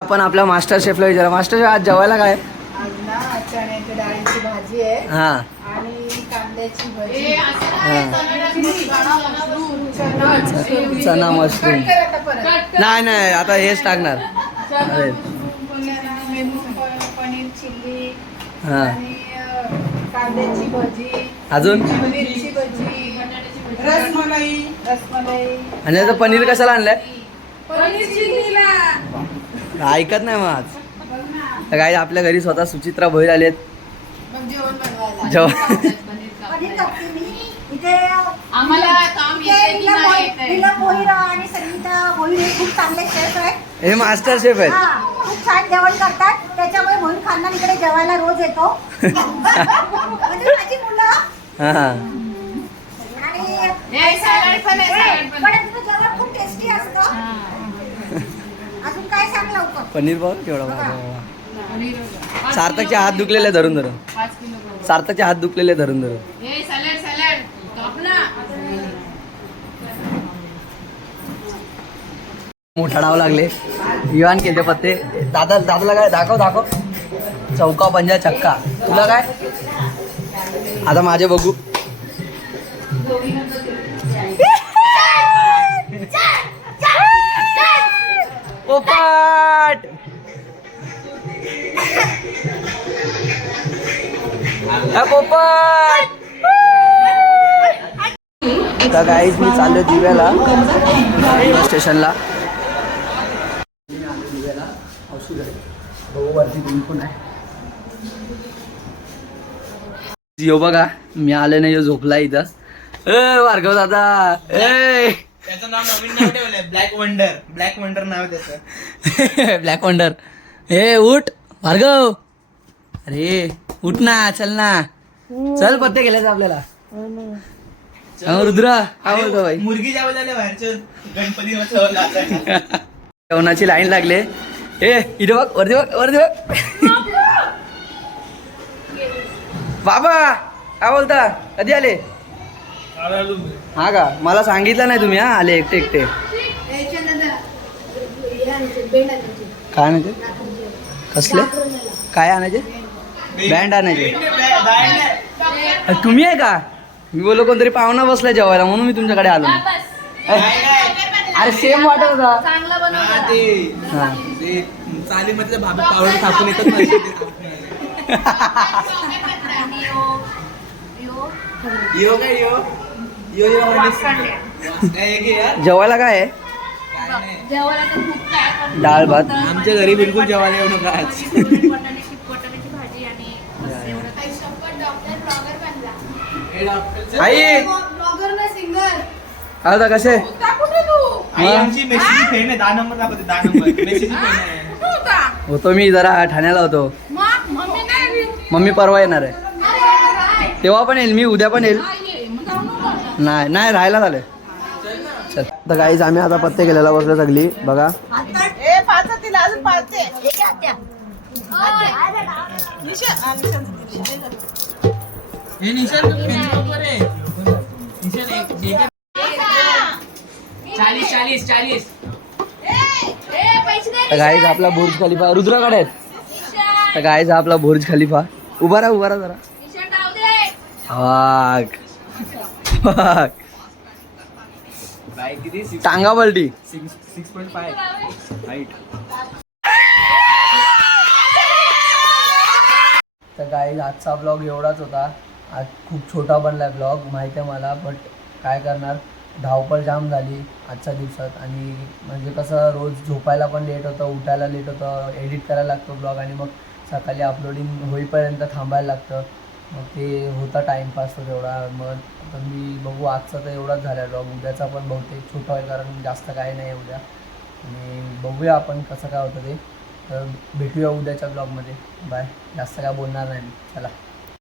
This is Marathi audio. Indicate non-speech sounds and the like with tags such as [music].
आपण आपल्या मास्टर शेफला विचारा. मास्टर शेफ आज जेवायला काय? आज ना चण्याच्या डाळीची भाजी आहे. हा. आणि कांद्याची भजी. चना मशरूम. कट कर आता परत. नाही नाही आता हेच टाकणार. अरे. मेनू प- पनीर चिल्ली हा. आणि अ, कांद्याची भजी. अजून? मिरची भजी. रसमलाई रसमलाई. आणि आता पनीर कशाला आणलंय? पनीर चिल्लीला. ऐकत नाही मग आज. काय आपल्या घरी स्वतः सुचित्रा भोईर आलेत हे खूप चांगले शेफ आहेत. हे मास्टर शेफ आहेत. हा खूप छान जेवण करतात. त्याच्यामुळे भोईर खानदान इकडे जेवायला रोज येतो. म्हणजे माझी मुलं. हा आणि पण जेवण खूप टेस्टी असतं अजून काय सांग लवकर पनीर पाव केवढा सार्थकचे हात. दुखलेले धरून धरून. पाच किलो गहू. सार्थकचे हात दुखलेले धरून धरून. मोठा डाव लागले. विवान केले पत्ते. दादा दादाला काय? दाखव दाखव. चौका पंजा चक्का. तुला काय? आता माझे बघू. पोपट पोपट! तर काहीच मी चाललो दिव्याला स्टेशनला. दिव्याला औषध आहे बघू वरती कोण कोण आहे यो बघा मी आले नाही ह्यो झोपला इथं. ए भार्गव दादा ए! त्याचं नाव नवीन नाव ठेवलंय ब्लॅक वंडर ब्लॅक वंडर नाव त्याचं. [laughs] ब्लॅक वंडर ए उठ भार्गव! अरे उठ ना चल ना. चल पत्ते गेले आपल्याला. हा, रुद्रा काय बोलतो भाई मुलगी गणपती जेवणाची लाईन लागले. ए इथे बघ वरती बघ वरती बघ. बाबा काय बोलता? कधी आले? हा का? मला सांगितलं नाही तुम्ही हा आले एकटे एकटे. काय आणायचे? कसले? काय आणायचे? बँड आणायचे. तुम्ही आहे का? मी बोलो कोणतरी पाहुणा बसलाय जेवायला म्हणून मी तुमच्याकडे आलो. अरे सेम वाटत होता. चांगला बनव ते हा. ते चालीमधले भाभी पावडर टाकून येतात ना असे ते. यो काय यो? यो यो काय घे यार जेवायला काय आहे? काय नाही. जेवायला तर खूप काय पण डाळ भात. आमच्या घरी बिलकुल जेवायला येऊ नका आज भाजी आणि बस एवढं काही हे डॉक्टरचं- आई ब्लॉगर ना सिंगर आता कसे टाकून दे तू आई आमची मेसीची फेन आहे दहा नंबर दाखवते दहा नंबर मेसीची फेन आहे कुठं होता [laughs] होतो मी जरा ठाण्याला होतो. मग मम्मी नाही आली. मम्मी परवा येणार आहे. तेव्हा पण येईल मी उद्या पण येईल. हा. नाही नाही राहायला झालंय. चल. तर काहीच आम्ही आता पत्ते केलेला बसलो सगळी बघा. अजून पाचते हे निशान पेन पेपर आहे निशान एक एक- चाळीस चाळीस चाळीस. तर गाईज आपला बुर्ज खलिफा रुद्राकडे आहेत. तर गाईज आपला बुर्ज खलिफा. उभा राहा उभा राहा जरा. टांगा पलटी. Six six point five height तर काही आजचा ब्लॉग एवढाच होता. आज खूप छोटा बनला आहे ब्लॉग माहीत आहे मला बट काय करणार? धावपळ जाम झाली आजच्या दिवसात आणि म्हणजे कसं रोज झोपायला पण लेट होतं उठायला लेट होतं एडिट करायला लागतो ब्लॉग आणि मग सकाळी अपलोडिंग होईपर्यंत थांबायला लागतं. मग ते होता टाईमपास तो तेवढा मग आता मी बघू आजचा तर एवढाच झाला ब्लॉग उद्याचा पण बहुतेक छोटा होईल कारण जास्त काही नाही उद्या. आणि बघूया आपण कसं काय होतं ते. तर भेटूया उद्याच्या ब्लॉगमध्ये बाय जास्त काय बोलणार नाही मी. चला.